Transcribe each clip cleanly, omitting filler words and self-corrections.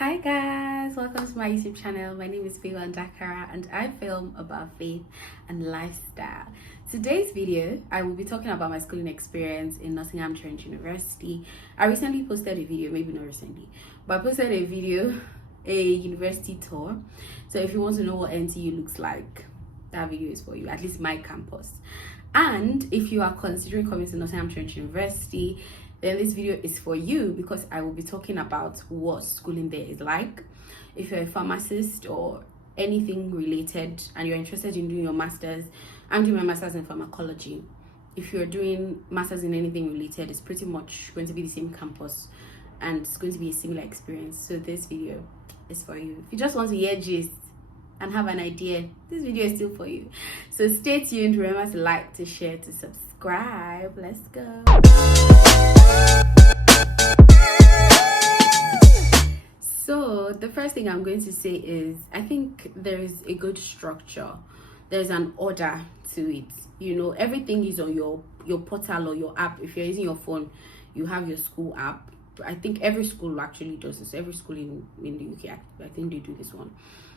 Hi guys, welcome to my YouTube channel. My name is Faye Dakara and I film about faith and lifestyle. Today's video, I will be talking about my schooling experience in Nottingham Trent University. I recently posted a video, maybe not recently, but I posted a video, a university tour. So if you want to know what NTU looks like, that video is for you, at least my campus. And if you are considering coming to Nottingham Trent University, then this video is for you because I will be talking about what schooling there is like. If you're a pharmacist or anything related and you're interested in doing your master's, I'm doing my master's in pharmacology. If you're doing master's in anything related, it's pretty much going to be the same campus and it's going to be a similar experience. So this video is for you. If you just want to hear gist and have an idea, this video is still for you. So stay tuned. Remember to like, to share, to subscribe. Let's go. So the first thing I'm going to say is I think there is a good structure. There's an order to it. You know, everything is on your portal or your app. If you're using your phone, you have your school app. I think every school actually does this. Every school in the UK, I think they do this one.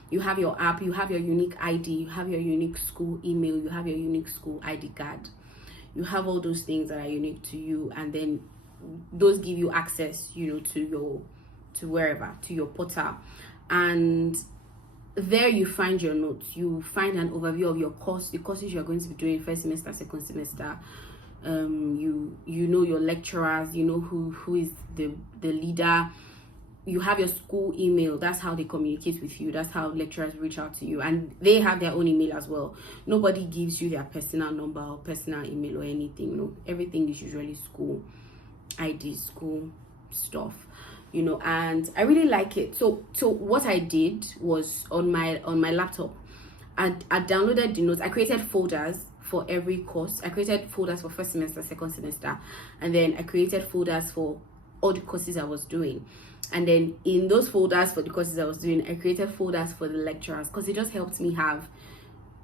You have your app, you have your unique ID, you have your unique school email, you have your unique school ID card. You have all those things that are unique to you, and then those give you access, you know, to wherever, to your portal. And there you find your notes. You find an overview of your course, the courses you're going to be doing first semester, second semester. You know your lecturers, you know who is the leader. You have your school email. That's how they communicate with you. That's how lecturers reach out to you, and they have their own email as well. Nobody gives you their personal number or personal email or anything. No, everything is usually school ID, school stuff, you know. And I really like it. So what I did was on my laptop, I downloaded the notes. I created folders for every course. I created folders for first semester, second semester, and then I created folders for all the courses I was doing. And then in those folders for the courses I was doing, I created folders for the lecturers because it just helps me have,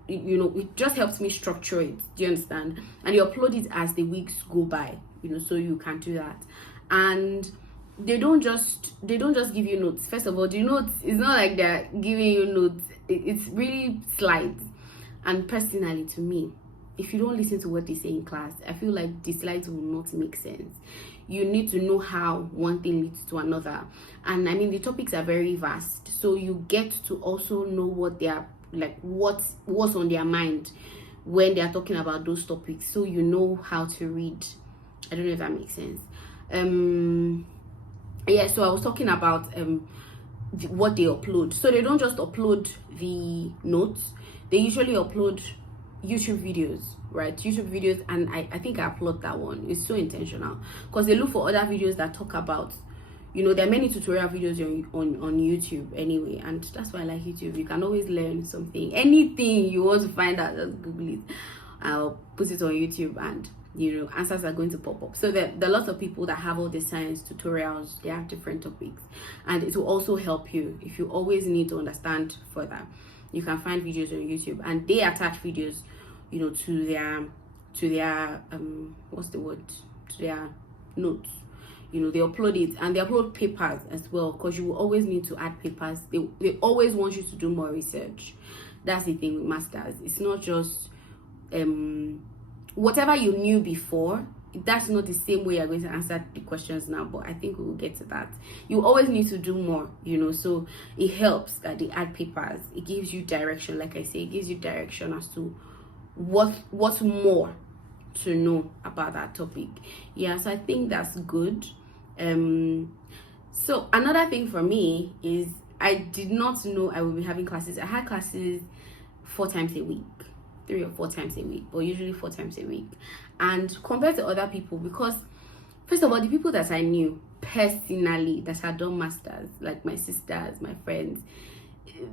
you know, it just helps me structure it. Do you understand? And you upload it as the weeks go by, you know, so you can do that. And they don't just give you notes. First of all, the notes, it's not like they're giving you notes. It's really slides. And personally, to me, if you don't listen to what they say in class, I feel like the slides will not make sense. You need to know how one thing leads to another. And I mean, the topics are very vast. So you get to also know what they are, like what's on their mind when they are talking about those topics. So you know how to read. I don't know if that makes sense. Yeah, so I was talking about what they upload. So they don't just upload the notes. They usually upload YouTube videos, right? YouTube videos, and I think I upload that one. It's so intentional because they look for other videos that talk about, you know, there are many tutorial videos on YouTube anyway, and that's why I like YouTube. You can always learn something, anything you want to find out, just Google it. I'll put it on YouTube, and you know, answers are going to pop up. So there are lots of people that have all the science tutorials. They have different topics, and it will also help you if you always need to understand further. You can find videos on YouTube, and they attach videos, you know, to their what's the word, to their notes. You know, they upload it, and they upload papers as well, because you will always need to add papers. They always want you to do more research. That's the thing with masters. It's not just whatever you knew before. That's not the same way you're going to answer the questions now, but I think we will get to that. You always need to do more, you know, so it helps that they add papers. It gives you direction. Like I say, it gives you direction as to what's more to know about that topic. Yeah, so I think that's good. So another thing for me is I did not know I would be having classes. I had classes 4 times a week, 3 or 4 times a week, but usually 4 times a week. And compared to other people, because first of all, the people that I knew personally that had done masters, like my sisters, my friends,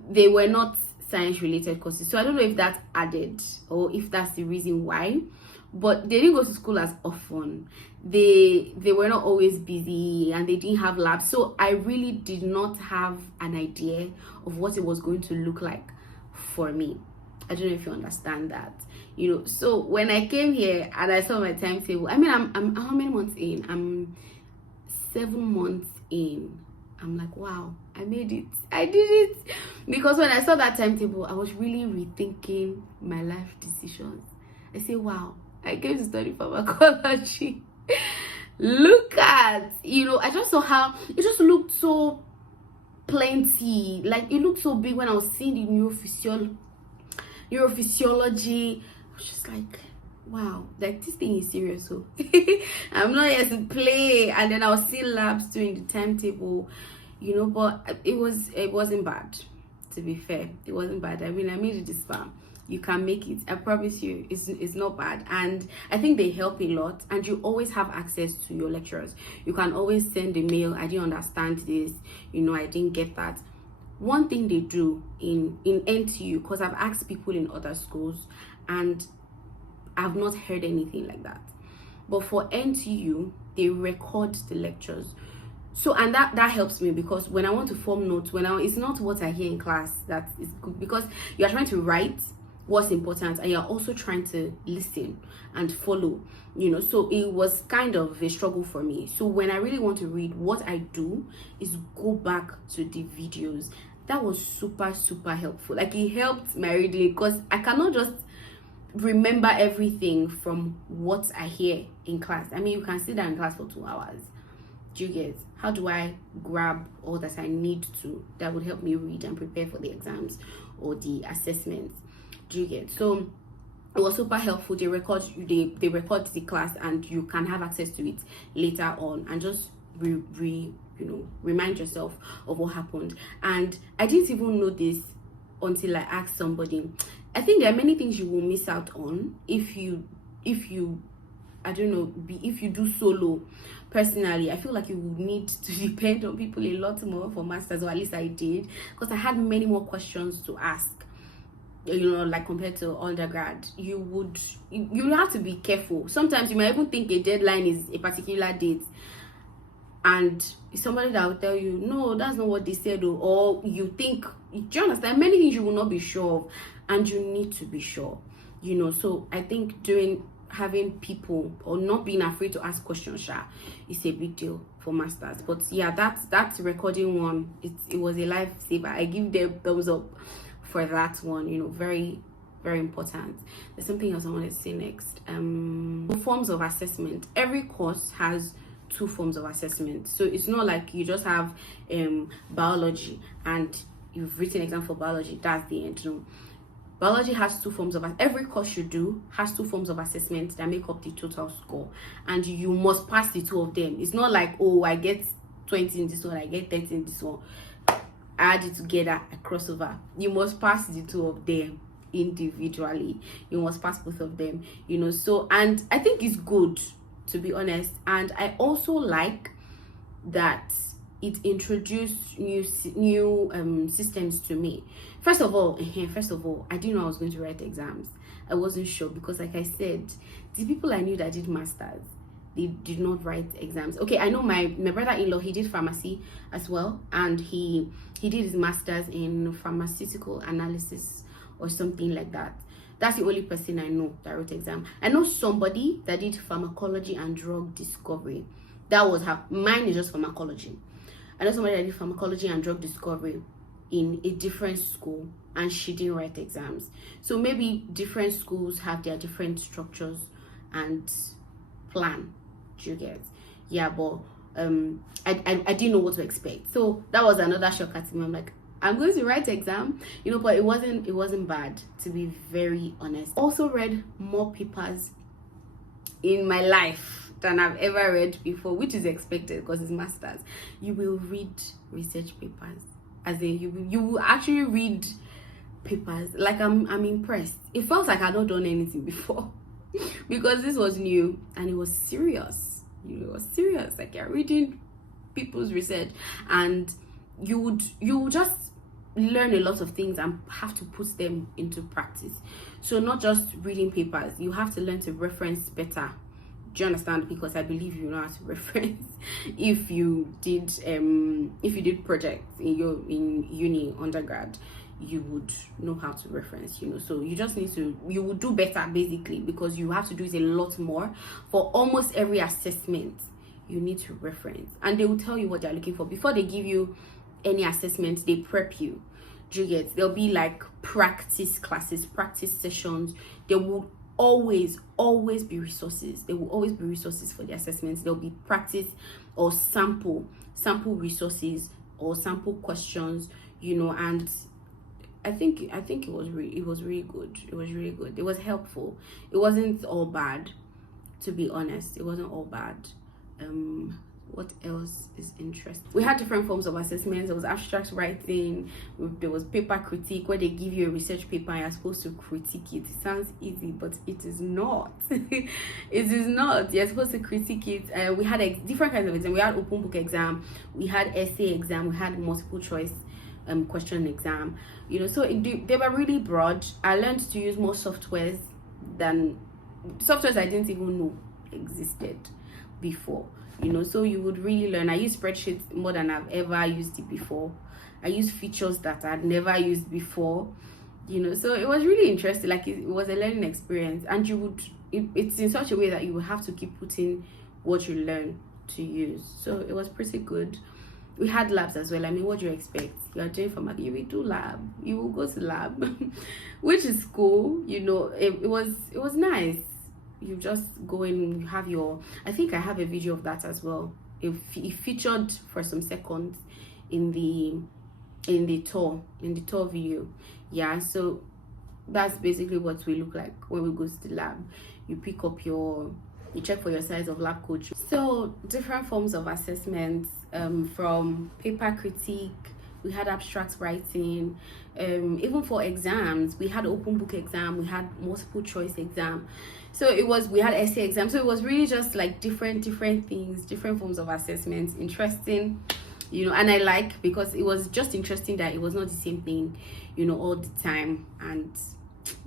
they were not science related courses. So I don't know if that added or if that's the reason why, but they didn't go to school as often. They were not always busy, and they didn't have labs. So I really did not have an idea of what it was going to look like for me. I don't know if you understand that, you know. So when I came here and I saw my timetable, I mean, I'm how many months in? I'm 7 months in. I'm like, wow, I made it. I did it. Because when I saw that timetable, I was really rethinking my life decisions. I say, wow, I came to study pharmacology. Look at, I just saw how it just looked so plenty. Like, it looked so big when I was seeing the neurophysiology. I was just like, wow, like this thing is serious. So I'm not here to play. And then I was seeing labs doing the timetable, but it wasn't bad. To be fair, it wasn't bad. I mean, I made it this far. You can make it. I promise you, it's not bad. And I think they help a lot. And you always have access to your lecturers. You can always send a mail. I didn't understand this. I didn't get that. One thing they do in NTU, because I've asked people in other schools, and I've not heard anything like that. But for NTU, they record the lectures. So, and that helps me, because when I want to form notes, it's not what I hear in class that is good, because you're trying to write what's important and you're also trying to listen and follow, so it was kind of a struggle for me. So when I really want to read, what I do is go back to the videos. That was super helpful. Like, it helped my reading, because I cannot just remember everything from what I hear in class. I mean, you can sit down in class for 2 hours. Do you get? How do I grab all that I need to that would help me read and prepare for the exams or the assessments? Do you get? So it was super helpful. They record the class, and you can have access to it later on, and just remind yourself of what happened. And I didn't even know this until I asked somebody. I think there are many things you will miss out on if you I don't know, if you do solo. Personally, I feel like you would need to depend on people a lot more for masters, or at least I did, because I had many more questions to ask. Like compared to undergrad, you have to be careful. Sometimes you might even think a deadline is a particular date, and somebody that will tell you, no, that's not what they said, or you think, do you understand? Many things you will not be sure of, and you need to be sure. So I think having people, or not being afraid to ask questions, is a big deal for masters. But yeah, that's recording one. It was a lifesaver. I give them thumbs up for that one. Very important. There's something else I wanted to say next. Forms of assessment. Every course has 2 forms of assessment. So it's not like you just have biology and you've written an exam for biology, that's the end. No. Biology has 2 forms of every course you do has 2 forms of assessment that make up the total score, and you must pass the 2 of them. It's not like, oh, I get 20 in this one, I get 30 in this one, add it together, I cross over. You must pass the 2 of them individually. You must pass both of them, so, and I think it's good, to be honest. And I also like that it introduced new systems to me. First of all, I didn't know I was going to write exams. I wasn't sure, because like I said, the people I knew that did masters, they did not write exams. Okay, I know my brother-in-law, he did pharmacy as well, and he did his masters in pharmaceutical analysis or something like that. That's the only person I know that wrote exam. I know somebody that did pharmacology and drug discovery. That was her. Mine is just pharmacology. I know somebody that did pharmacology and drug discovery in a different school, and she didn't write exams. So maybe different schools have their different structures and plan. Do you get? Yeah, but I didn't know what to expect. So that was another shocker to me. I'm like, I'm going to write exam, but it wasn't bad, to be very honest. Also read more papers in my life than I've ever read before, which is expected because it's masters. You will read research papers, as in you will actually read papers. Like, I'm impressed. It felt like I'd not done anything before because this was new and it was serious. It was serious. Like, you're reading people's research, and you would just learn a lot of things and have to put them into practice. So not just reading papers, you have to learn to reference better. Do you understand? Because I believe you know how to reference. If you did projects in uni undergrad, you would know how to reference, so you just need to, you would do better basically, because you have to do it a lot more for almost every assessment. you need to reference, and they will tell you what they're looking for before they give you any assessment. They prep you. Do you get? There'll be like practice classes, practice sessions. There will always be resources. There will always be resources for the assessments. There'll be practice or sample resources or sample questions, you know. And I think it was really good. It was really good. It was helpful. It wasn't all bad, to be honest. It wasn't all bad. What else is interesting? We had different forms of assessments. There was abstract writing, there was paper critique, where they give you a research paper and you're supposed to critique it. It sounds easy, but it is not. It is not. You're supposed to critique it. We had different kinds of exams. We had open book exam, we had essay exam, we had multiple choice question exam, you know. So they were really broad. I learned to use more softwares I didn't even know existed before, you know. So you would really learn. I use spreadsheets more than I've ever used it before. I use features that I'd never used before, you know. So it was really interesting. Like it was a learning experience, and it's in such a way that you will have to keep putting what you learn to use. So it was pretty good. We had labs as well. I mean, what do you expect? You are doing pharmacy, you will do lab, you will go to lab, which is cool, you know. It was nice. You just go in, you have your, I think I have a video of that as well. It featured for some seconds in the tour video. Yeah, so that's basically what we look like when we go to the lab. You pick up you check for your size of lab coat. So different forms of assessments, from paper critique, we had abstract writing, even for exams we had open book exam, we had multiple choice exam. So we had essay exam. So it was really just like different things, different forms of assessments. Interesting, you know. And I like, because it was just interesting that it was not the same thing, you know, all the time. And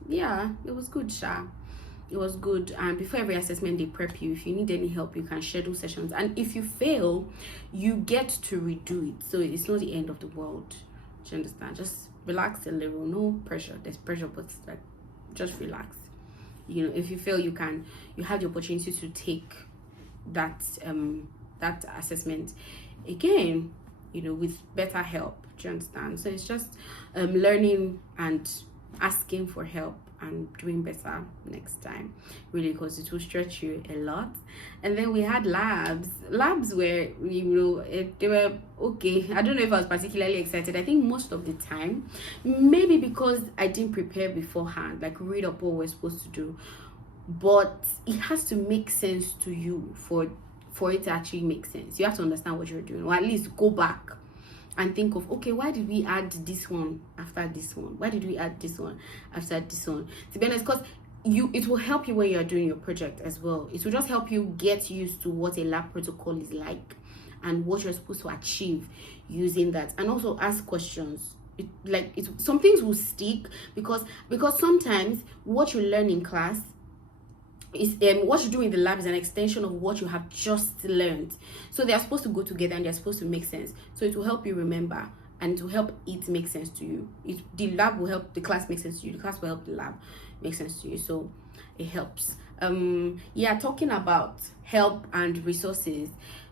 yeah, it was good, Sha. It was good. And before every assessment they prep you. If you need any help, you can schedule sessions, and if you fail, you get to redo it. So it's not the end of the world. Do you understand? Just relax a little. No pressure. There's pressure, but like, just relax. You know, if you fail, you have the opportunity to take that assessment again, you know, with better help. Do you understand? So it's just learning and asking for help and doing better next time, really, because it will stretch you a lot. And then we had labs where, you know, they were okay. I don't know if I was particularly excited. I think most of the time, maybe because I didn't prepare beforehand, like read up what we're supposed to do, but it has to make sense to you for it to actually make sense. You have to understand what you're doing, or at least go back and think of, okay, why did we add this one after this one? Why did we add this one after this one? To be honest, because it will help you when you're doing your project as well. It will just help you get used to what a lab protocol is like and what you're supposed to achieve using that. And also ask questions. Some things will stick because sometimes what you learn in class is what you do in the lab is an extension of what you have just learned. So they are supposed to go together and they're supposed to make sense. So it will help you remember, and to help it make sense to you. The lab will help the class make sense to you. The class will help the lab make sense to you. So it helps. Yeah, talking about help and resources,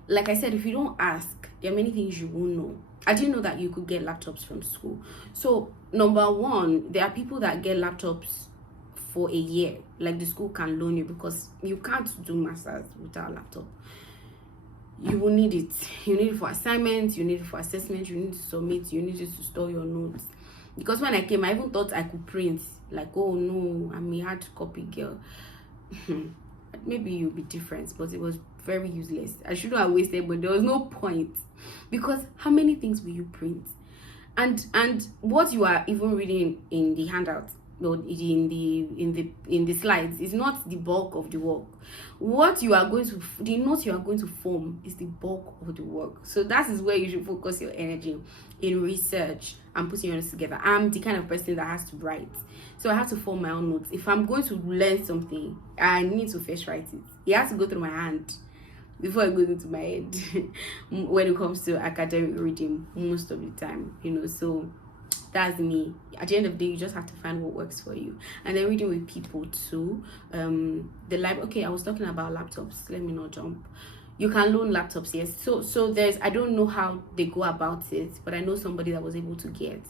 like I said, if you don't ask, there are many things you won't know. I didn't know that you could get laptops from school. So number one, there are people that get laptops for a year. Like the school can loan you, because you can't do masters without a laptop. You will need it. You need it for assignments, you need it for assessments, you need to submit, you need it to store your notes. Because when I came, I even thought I could print. Like, oh no, I'm a hard copy girl. Maybe you'll be different, but it was very useless. I shouldn't have wasted, but there was no point, because how many things will you print? And what you are even reading in the handout, or in the slides, is not the bulk of the work. The notes you are going to form is the bulk of the work. So that is where you should focus your energy, in research and putting your notes together. I'm the kind of person that has to write, so I have to form my own notes. If I'm going to learn something, I need to first write it. It has to go through my hand before it goes into my head. When it comes to academic reading, most of the time, you know. So that's me. At the end of the day, you just have to find what works for you. And then reading with people too. The library. Okay, I was talking about laptops. Let me not jump. You can loan laptops, yes. So there's, I don't know how they go about it, but I know somebody that was able to get.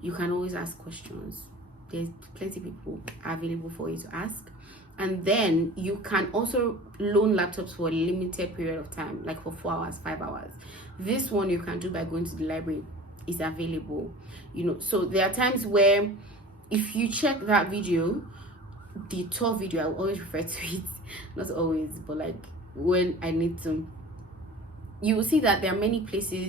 You can always ask questions. There's plenty of people available for you to ask. And then you can also loan laptops for a limited period of time, like for 4 hours, 5 hours. This one you can do by going to the library. Is available, you know. So there are times where, if you check that video, the tour video, I will always refer to it, not always, but like when I need to, you will see that there are many places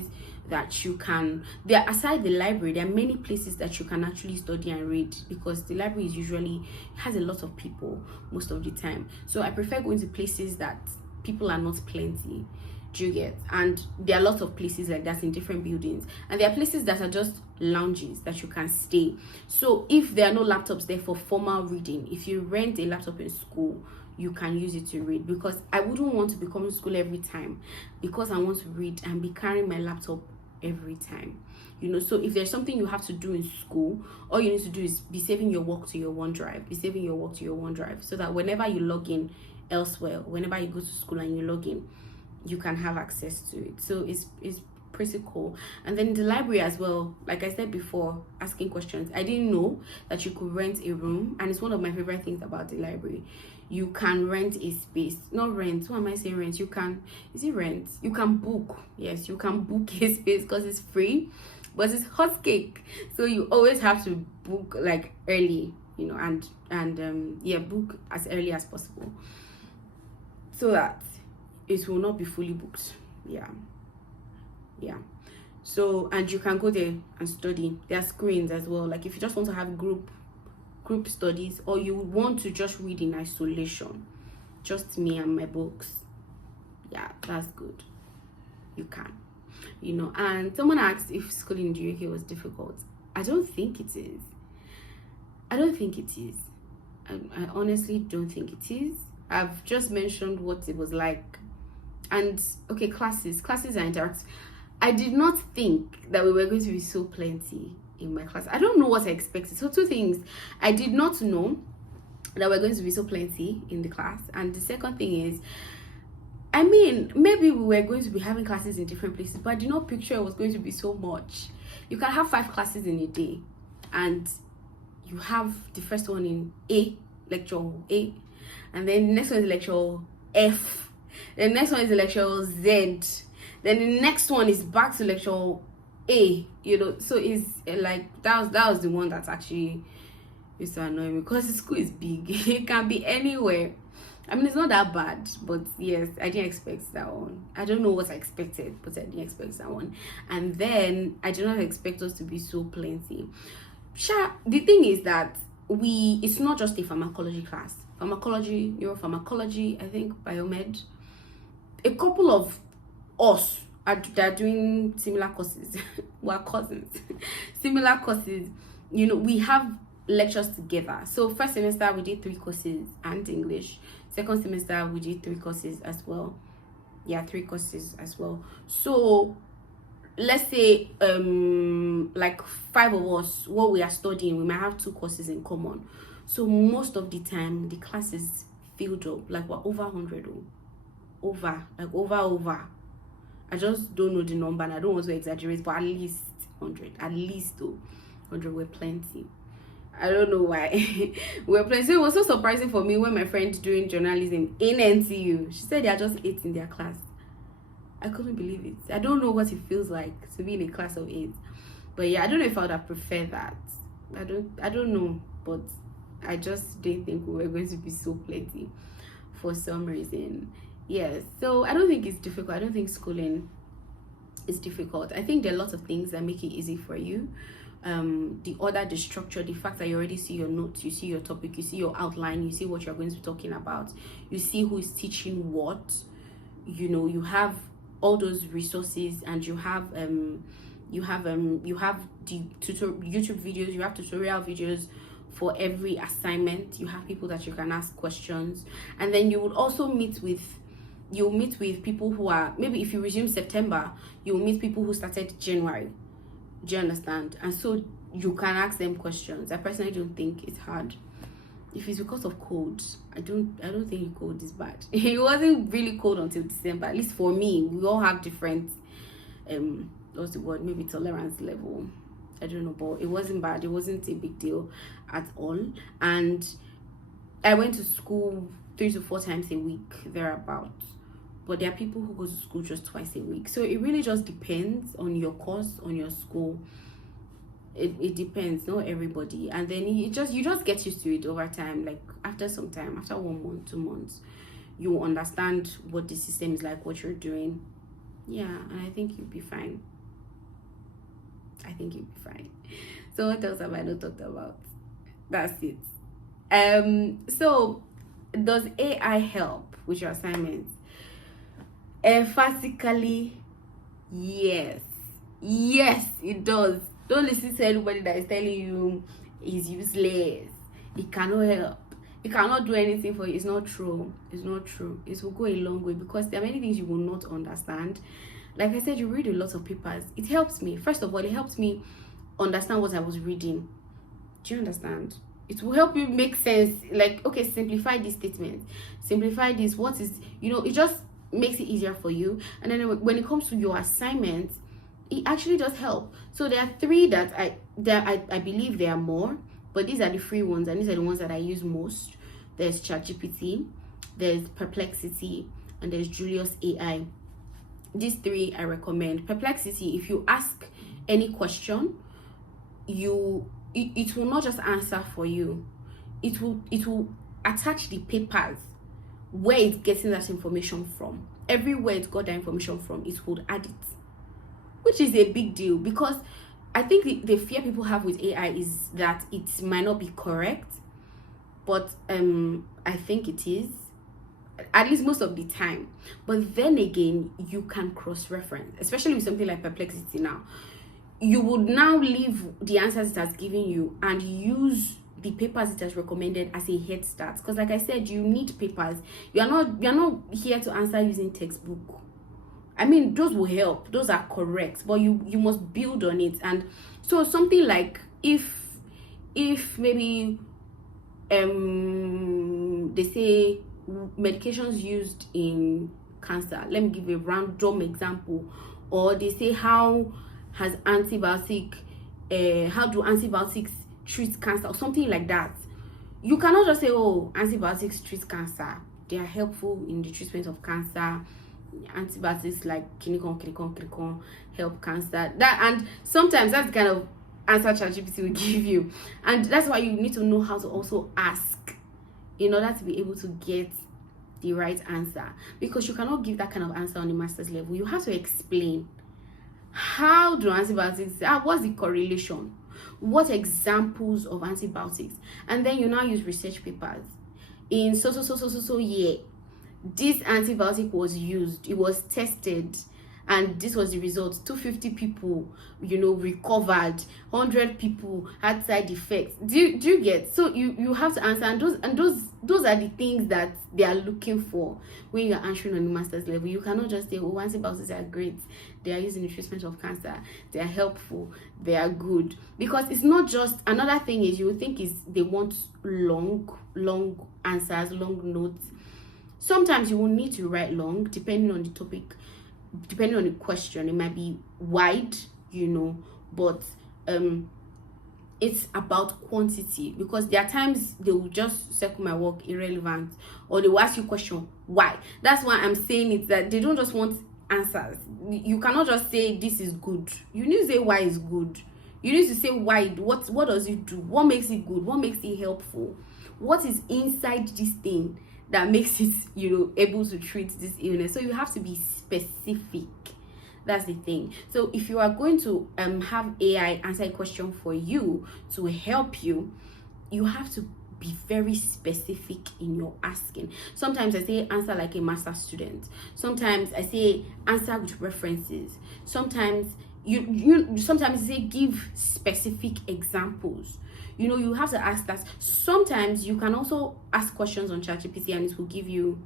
that you can, there aside the library, there are many places that you can actually study and read, because the library is usually has a lot of people most of the time. So I prefer going to places that people are not plenty. Do you get? And there are lots of places like that in different buildings, and there are places that are just lounges that you can stay. So if there are no laptops there for formal reading, if you rent a laptop in school, you can use it to read, because I wouldn't want to be coming to school every time because I want to read and be carrying my laptop every time, you know. So if there's something you have to do in school, all you need to do is be saving your work to your OneDrive, so that whenever you log in elsewhere, whenever you go to school and you log in, you can have access to it. So it's pretty cool. And then the library as well, like I said before, asking questions, I didn't know that you could rent a room, and it's one of my favorite things about the library. You can rent a space, not rent, what am I saying, rent, you can, is it rent, you can book, yes, you can book a space, because it's free, but it's hot cake. So you always have to book like early, you know, and yeah, book as early as possible, so that it will not be fully booked. Yeah. So, and you can go there and study. There are screens as well, like if you just want to have group studies, or you want to just read in isolation, just me and my books, yeah, that's good, you can, you know. And someone asked if schooling in the UK was difficult. I don't think it is. I honestly don't think it is. I've just mentioned what it was like. And okay, classes are interactive. I did not think that we were going to be so plenty in my class. I don't know what I expected. So two things: I did not know that we're going to be so plenty in the class, and the second thing is, I mean, maybe we were going to be having classes in different places, but I did not picture it was going to be so much. You can have 5 classes in a day, and you have the first one in lecture A, and then the next one is lecture F, the next one is lecture Z, then the next one is back to lecture A, you know. So it's like that was the one that actually used to annoy me, because the school is big. It can be anywhere. I mean, it's not that bad, but yes, I didn't expect that one. I don't know what I expected, but I didn't expect that one. And then I did not expect us to be so plenty. The thing is that it's not just a pharmacology class. Pharmacology, neuropharmacology, I think biomed. A couple of us are doing similar courses. We're cousins. Similar courses. You know, we have lectures together. So first semester we did 3 courses and English. Second semester we did 3 courses as well. Yeah, 3 courses as well. So let's say like 5 of us, what we are studying, we might have 2 courses in common. So most of the time the class is filled up, like we're over 100, over. I just don't know the number, and I don't want to exaggerate, but at least 100, 100 were plenty. I don't know why. We're plenty. So it was so surprising for me when my friend doing journalism in NTU, she said they are just 8 in their class. I couldn't believe it. I don't know what it feels like to be in a class of 8, but yeah, I don't know if I would have preferred that. I don't know, but I just didn't think we were going to be so plenty for some reason. Yes, so I don't think it's difficult. I don't think schooling is difficult. I think there are lots of things that make it easy for you. The order, the structure, the fact that you already see your notes, you see your topic, you see your outline, you see what you're going to be talking about, you see who is teaching what, you know, you have all those resources, and you have the YouTube videos, you have tutorial videos for every assignment, you have people that you can ask questions, and then you would also meet with people who are, maybe if you resume September, you'll meet people who started January. Do you understand? And so you can ask them questions. I personally don't think it's hard. If it's because of cold, I don't think cold is bad. It wasn't really cold until December, at least for me. We all have different what's the word, maybe tolerance level, I don't know, but it wasn't bad. It wasn't a big deal at all. And I went to school 3 to 4 times a week, thereabouts. But there are people who go to school just twice a week. So it really just depends on your course, on your school. It depends, not everybody. And then you just get used to it over time. Like after some time, after 1 month, 2 months, you understand what the system is like, what you're doing. Yeah, and I think you'll be fine. So what else have I not talked about? That's it. So does AI help with your assignments? Emphatically, yes, it does. Don't listen to anybody that is telling you it's useless, it cannot help, it cannot do anything for you. It's not true. It will go a long way, because there are many things you will not understand. Like I said, you read a lot of papers. It helps me. First of all, it helps me understand what I was reading. Do you understand? It will help you make sense. Like, okay, simplify this statement, simplify this, what is, it just makes it easier for you. And then when it comes to your assignments, it actually does help. So there are 3 that I believe there are more, but these are the free ones, and these are the ones that I use most. There's ChatGPT, there's Perplexity, and there's Julius AI. These 3 I recommend. Perplexity, if you ask any question, it will not just answer for you. It will attach the papers where it's getting that information from. Everywhere it got that information from, it would add it, which is a big deal, because I think the fear people have with AI is that it might not be correct, but I think it is, at least most of the time. But then again, you can cross-reference, especially with something like Perplexity. Now you would now leave the answers it has given you and use the papers it has recommended as a head start, because like I said, you need papers. You're not here to answer using textbook. I mean, those will help, those are correct, but you must build on it. And so something like, if maybe they say medications used in cancer, let me give a random example, or they say how do antibiotics treat cancer, or something like that. You cannot just say, oh, antibiotics treat cancer, they are helpful in the treatment of cancer. Antibiotics like kinikon help cancer. That, and sometimes that's the kind of answer ChatGPT will give you, and that's why you need to know how to also ask in order to be able to get the right answer, because you cannot give that kind of answer on the master's level. You have to explain, how do antibiotics, what's the correlation, what examples of antibiotics, and then you now use research papers in so yeah, this antibiotic was used, it was tested, and this was the result. 250 people recovered, 100 people had side effects. Do you get? So you have to answer, and those are the things that they are looking for when you're answering on the master's level. You cannot just say, oh, antibiotics are great, they are used in the treatment of cancer, they are helpful, they are good. Because it's not just, another thing is, you would think is they want long answers, long notes. Sometimes you will need to write long, depending on the topic, depending on the question. It might be wide, but it's about quantity, because there are times they will just circle my work irrelevant, or they will ask you a question, why. That's why I'm saying it, that they don't just want answers. You cannot just say this is good. You need to say why is good. You need to say why. What does it do? What makes it good? What makes it helpful? What is inside this thing that makes it able to treat this illness? So you have to be specific. That's the thing. So if you are going to have AI answer a question for you to help you, you have to be very specific in your asking. Sometimes I say answer like a master student. Sometimes I say answer with references. Sometimes sometimes I say give specific examples. You have to ask that. Sometimes you can also ask questions on ChatGPT and it will give you,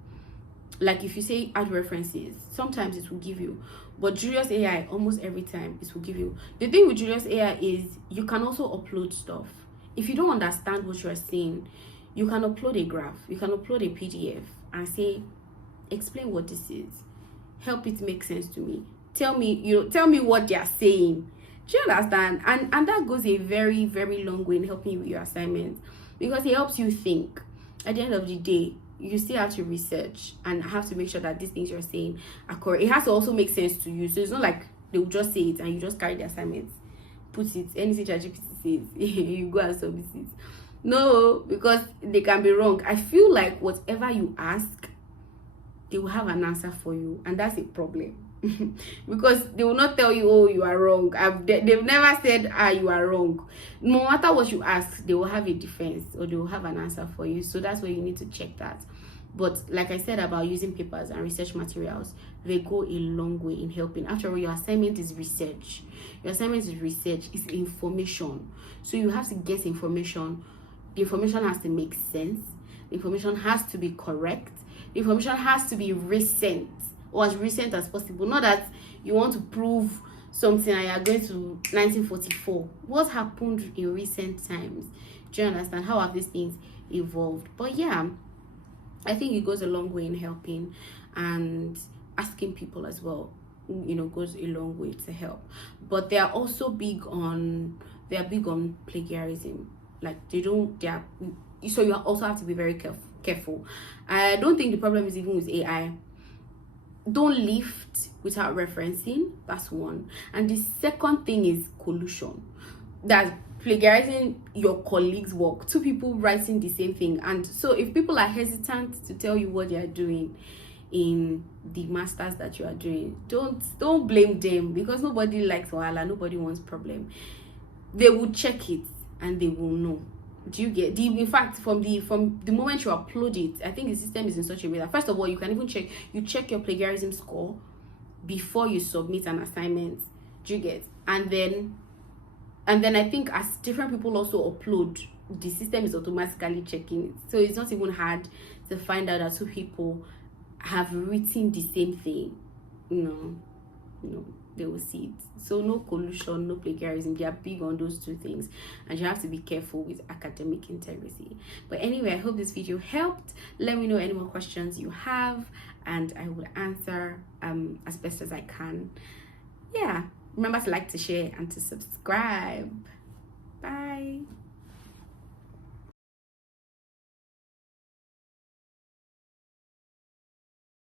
like if you say add references, sometimes it will give you. But Julius AI, almost every time it will give you. The thing with Julius AI is you can also upload stuff. If you don't understand what you're saying, you can upload a graph, you can upload a PDF and say, explain what this is, help it make sense to me, tell me what they are saying. Do you understand? And that goes a very, very long way in helping you with your assignments, because it helps you think. At the end of the day, you still have to research and have to make sure that these things you're saying are correct. It has to also make sense to you. So it's not like they will just say it and you just carry the assignments, put it, anything ChatGPT says, you go and submit it. No, because they can be wrong. I feel like whatever you ask, they will have an answer for you, and that's a problem. Because they will not tell you, oh, you are wrong. They've never said, you are wrong. No matter what you ask, they will have a defense or they will have an answer for you. So that's where you need to check that. But like I said about using papers and research materials, they go a long way in helping. After all, your assignment is research. Your assignment is research, is information. So you have to get information. The information has to make sense. The information has to be correct. The information has to be recent, or as recent as possible. Not that you want to prove something and you're going to 1944. What happened in recent times? Do you understand? How have these things evolved? But yeah, I think it goes a long way in helping, and asking people as well, goes a long way to help. But they are also big on plagiarism. Like so you also have to be very careful. I don't think the problem is even with AI. Don't lift without referencing. That's one. And the second thing is collusion. That's plagiarizing your colleague's work, two people writing the same thing. And so if people are hesitant to tell you what they are doing in the masters that you are doing, don't blame them, because nobody likes wahala, nobody wants problem. They will check it and they will know. Do you get in fact, from the moment you upload it, I think the system is in such a way that, first of all, you can even check your plagiarism score before you submit an assignment. Do you get? And then I think as different people also upload, the system is automatically checking it. So it's not even hard to find out that two people have written the same thing. They will see it. So no collusion, no plagiarism. They are big on those two things, and you have to be careful with academic integrity. But anyway, I hope this video helped. Let me know any more questions you have, and I will answer as best as I can. Yeah, remember to like, to share, and to subscribe. Bye.